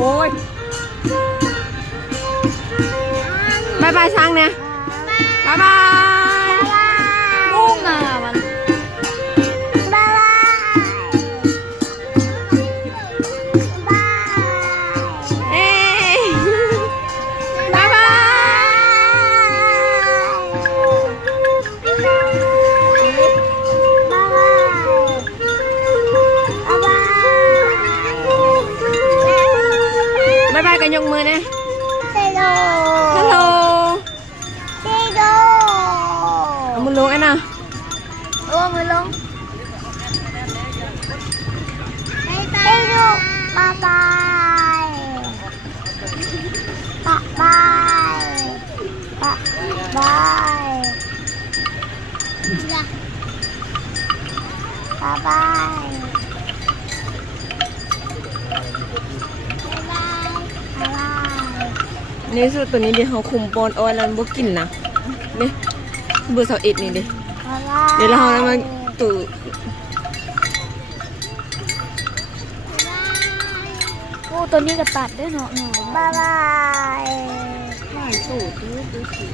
อ้ยบายบายช้างเนี่ยบายบายงูงามันบ๊ายบายเอ้ยบายบายบายบายกันยกมือนะฮัลโหลเอามือลงไอ้น่ะมือลงไปดูบ๊ายบายบ๊ายบายบ๊ายบายบ๊ายบายนี่สุดตัวนี้เดี๋ยวเขาคุมปอนเอาไว้แล้วบ่กินนะนี่เบอร์21นี่ดิเดี๋ยวเราเอามาตู่ โอ้ตัวนี้ก็ตัดได้เนาะบ๊ายบาย ผ่านตู่ดูสิ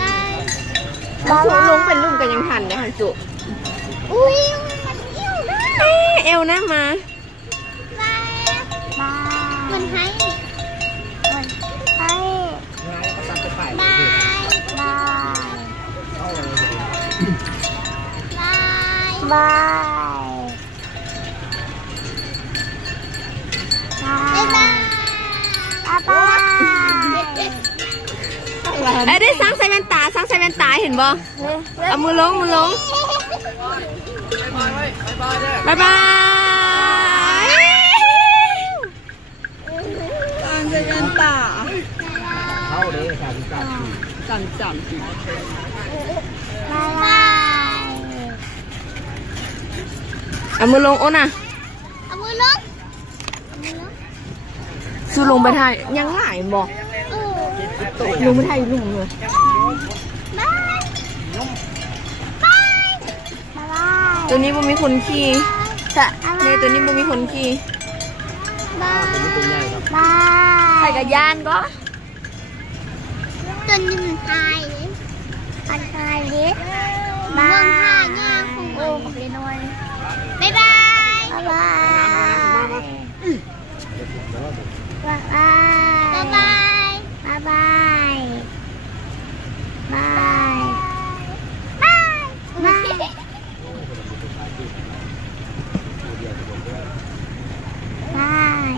บ๊าย สุ บาย ลงเป็นลุ่มกันยังทันได้หันสุ อุ้ยมันเอี้ยวนะ เอวนะมา บายบายมันให้มันให้บายบายบายบายบาย เอ้ยได้สร้างใส่แว่นตาเห็นบ่เอามือลงบายบายสร้างใส่แว่นตาเข้าเลยสั่นบายบาย เอามือลงโอ้น่ะ เอามือลง สู้ลงไปไทยยังหลายบ่ลงไปไทยลุ่มเลย บายบายบาย ตัวนี้บ่มีคนขี่เนี่ยตัวนี้บ่มีคนขี่ บายบาย ใส่กระยานก็ ตัวนี้มันตายเลยมันตายเลยบายเนี่ยของโอ้บอกเลยน้อยบายบายบายบายบายบายบายบายบายบายบาย